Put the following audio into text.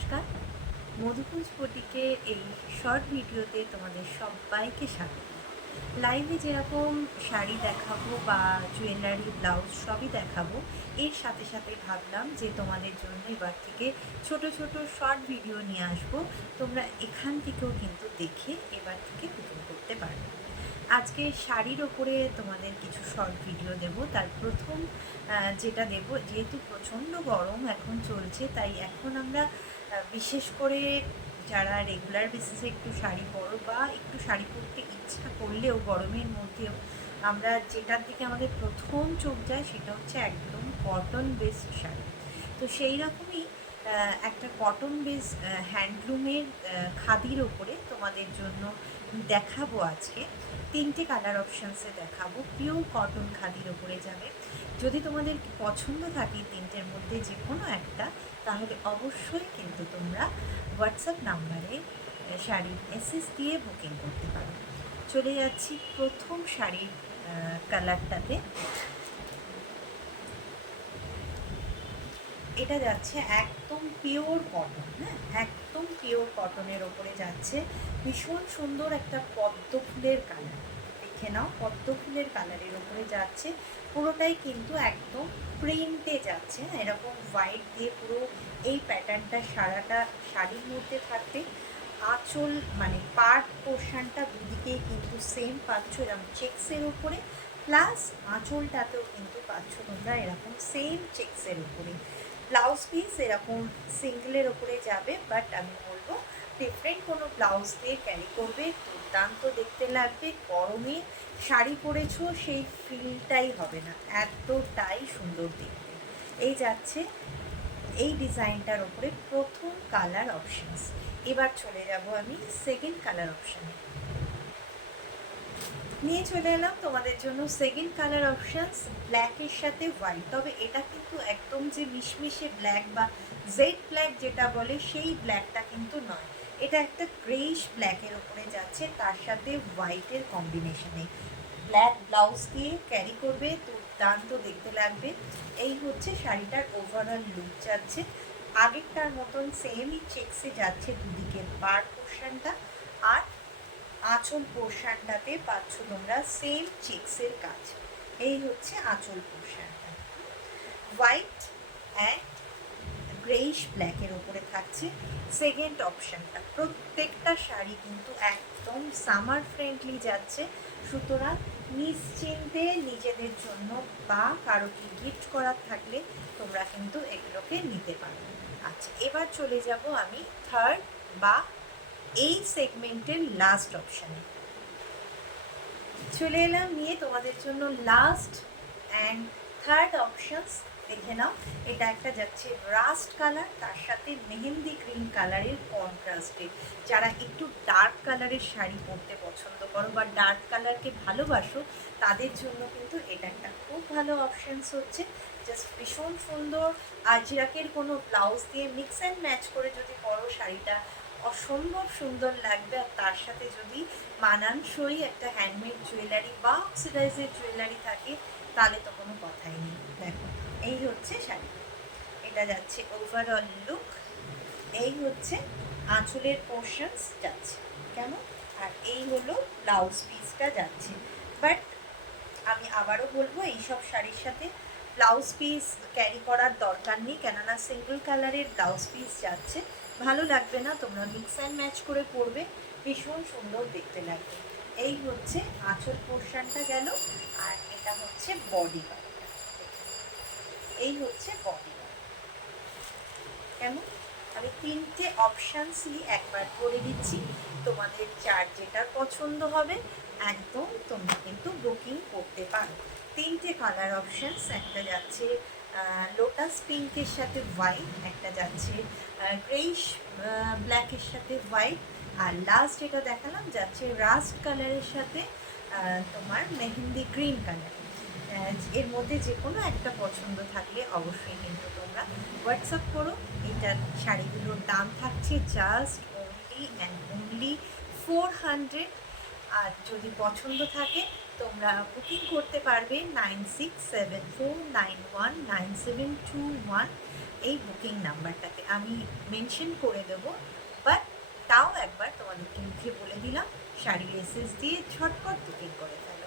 নমস্কার। মধুকুঞ্জ পটিকের এই শর্ট ভিডিওতে তোমাদের সবাইকে স্বাগত। লাইভে যেরকম শাড়ি দেখাবো বা জুয়েলারি ব্লাউজ সবই দেখাবো, এর সাথে সাথে ভাবলাম যে তোমাদের জন্য এবার থেকে ছোট ছোট শর্ট ভিডিও নিয়ে আসব। তোমরা এখান থেকেও কিন্তু দেখে এবার থেকে বুকিং করতে পারবে। আজকে শাড়ির ওপরে তোমাদের কিছু শর্ট ভিডিও দেব। তার প্রথম যেটা দেব, যেহেতু প্রচণ্ড গরম এখন চলছে, তাই এখন আমরা বিশেষ করে যারা রেগুলার বেসিসে একটু শাড়ি পরো বা একটু শাড়ি পরতে ইচ্ছা করলেও গরমের মধ্যেও, আমরা যেটার দিকে আমাদের প্রথম চোখ যায় সেটা হচ্ছে একদম কটন বেসড শাড়ি। তো সেই রকমই একটা কটন বেস হ্যান্ডলুমের খাদির ওপরে তোমাদের জন্য দেখাবো আজকে। তিনটে কালার অপশানসে দেখাবো। পিওর কটন খাদির ওপরে যাবে। যদি তোমাদের পছন্দ থাকে তিনটের মধ্যে যে কোনো একটা, তাহলে অবশ্যই কিন্তু তোমরা হোয়াটসঅ্যাপ নাম্বারে শাড়ির এসএস দিয়ে বুকিং করতে পারো। চলে যাচ্ছি প্রথম শাড়ির কালারটাতে এটা যাচ্ছে একদম পিওর কটন হ্যাঁ? একদম পিওর কটনের ওপরে যাচ্ছে। ভীষণ সুন্দর একটা পদ্ম ফুলের কালার দেখে নাও পদ্ম ফুলের কালারের ওপরে যাচ্ছে। পুরোটাই কিন্তু একদম প্রিন্টে যাচ্ছে হ্যাঁ, এরকম হোয়াইট দিয়ে পুরো এই প্যাটার্নটা সারাটা শাড়ির মধ্যে থাকবে। আঁচল মানে পার্ট পোর্শনটা দুদিকেই কিন্তু সেম পাচ্ছ এরকম চেক্সের উপরে প্লাস আঁচলটাতেও কিন্তু পাচ্ছ তোমরা এরকম সেম চেক্সের উপরে ব্লাউজ পিস এরকম সিঙ্গেলের ওপরে যাবে বাট আমি বলব ডিফারেন্ট কোনো ব্লাউজ দিয়ে ক্যারি করবে, দুর্দান্ত দেখতে লাগবে, গরমে শাড়ি পরেছো, সেই ফিলটাই হবে না, এতটাই সুন্দর দেখতে। এই যাচ্ছে এই ডিজাইনটার ওপরে প্রথম কালার অপশানস এবার চলে যাব আমি সেকেন্ড কালার অপশানে নিয়ে চলে এলাম তোমাদের জন্য সেকেন্ড কালার অপশানস ব্ল্যাকের সাথে হোয়াইট তবে এটা কিন্তু একদম যে মিশমিশে ব্ল্যাক বা জেড ব্ল্যাক যেটা বলে, সেই ব্ল্যাকটা কিন্তু নয়। এটা একটা গ্রেইশ ব্ল্যাকের ওপরে যাচ্ছে, তার সাথে হোয়াইটের কম্বিনেশনে ব্ল্যাক ব্লাউজ দিয়ে ক্যারি করবে, দুর্দান্ত দেখতে লাগবে। এই হচ্ছে শাড়িটার ওভারঅল লুক যাচ্ছে। আগেরটার মতন সেমই চেক্সে যাচ্ছে দুদিকের বার পোর্শনটা আর আঁচল পোর্শনটাতে পাচ্ছ তোমরা সেম চেক্সের কাজ। এই হচ্ছে আঁচল পোর্শনটা হোয়াইট অ্যান্ড গ্রেইশ ব্ল্যাকের ওপরে থাকছে। সেকেন্ড অপশানটা প্রত্যেকটা শাড়ি কিন্তু একদম সামার ফ্রেন্ডলি যাচ্ছে। সুতরাং নিশ্চিন্তে নিজেদের জন্য বা কারোকে গিফট করার থাকলে তোমরা কিন্তু এগুলোকে নিতে পারো। আচ্ছা এবার চলে যাব আমি থার্ড বা এই সেগমেন্টের লাস্ট অপশানে চলে এলাম নিয়ে তোমাদের জন্য লাস্ট অ্যান্ড থার্ড অপশনস দেখে নাও। এটা একটা যাচ্ছে রাস্ট কালার তার সাথে মেহেন্দি গ্রিন কালারের কন্ট্রাস্টে যারা একটু ডার্ক কালারের শাড়ি পরতে পছন্দ করো বা ডার্ক কালারকে ভালোবাসো, তাদের জন্য কিন্তু এটা একটা খুব ভালো অপশানস হচ্ছে। জাস্ট ভীষণ সুন্দর। আজরাকের কোনো ব্লাউজ দিয়ে মিক্স অ্যান্ড ম্যাচ করে যদি পরো শাড়িটা অসম্ভব সুন্দর লাগবে। আর তার সাথে যদি মানানসই একটা হ্যান্ডমেড জুয়েলারি বা অক্সিডাইজের জুয়েলারি থাকে, তাহলে তো কোনো কথাই নেই। দেখো, এই হচ্ছে শাড়ি। এটা যাচ্ছে ওভারঅল লুক এই হচ্ছে আঁচলের পোর্শনস যাচ্ছে। কেন? আর এই হলো ব্লাউজ পিসটা যাচ্ছে। বাট আমি আবারও বলব, এইসব শাড়ির সাথে ব্লাউজ পিস ক্যারি করার দরকার নেই। কেননা সিঙ্গেল কালারের ব্লাউজ পিস যাচ্ছে। ভালো লাগবে না, তোমরা মিক্স অ্যান্ড ম্যাচ করে পরবে ভীষণ সুন্দর দেখতে লাগবে। এই হচ্ছে আঁচল পোর্শনটা গেল, আর এটা হচ্ছে বডি পার্টটা এই হচ্ছে বডি পার্ট কেমন? আমি তিনটে অপশানসই একবার করে দিচ্ছি, তোমাদের যার যেটা পছন্দ হবে, একদম তোমরা কিন্তু বুকিং করতে পারো। তিনটে কালার অপশানস একটা যাচ্ছে লোটাস পিঙ্কের সাথে হোয়াইট একটা যাচ্ছে গ্রেইশ ব্ল্যাকের সাথে হোয়াইট আর লাস্ট যেটা দেখালাম যাচ্ছে রাস্ট কালারের সাথে তোমার মেহেন্দি গ্রিন কালারের মধ্যে যে কোনো একটা পছন্দ থাকলে অবশ্যই কিন্তু তোমরা হোয়াটসঅ্যাপ করো। এটার শাড়িগুলোর দাম থাকছে just only and only four hundred আর যদি পছন্দ থাকে, তোমরা বুকিং করতে পারবে nine six seven four nine one nine seven two one এই বুকিং নাম্বারটাতে। আমি মেনশন করে দেবো বাট তাও একবার তোমাদেরকে মুখে বলে দিলাম, শাড়ির এসেস দিয়ে ঝটপট বুকিং করে ফেলো।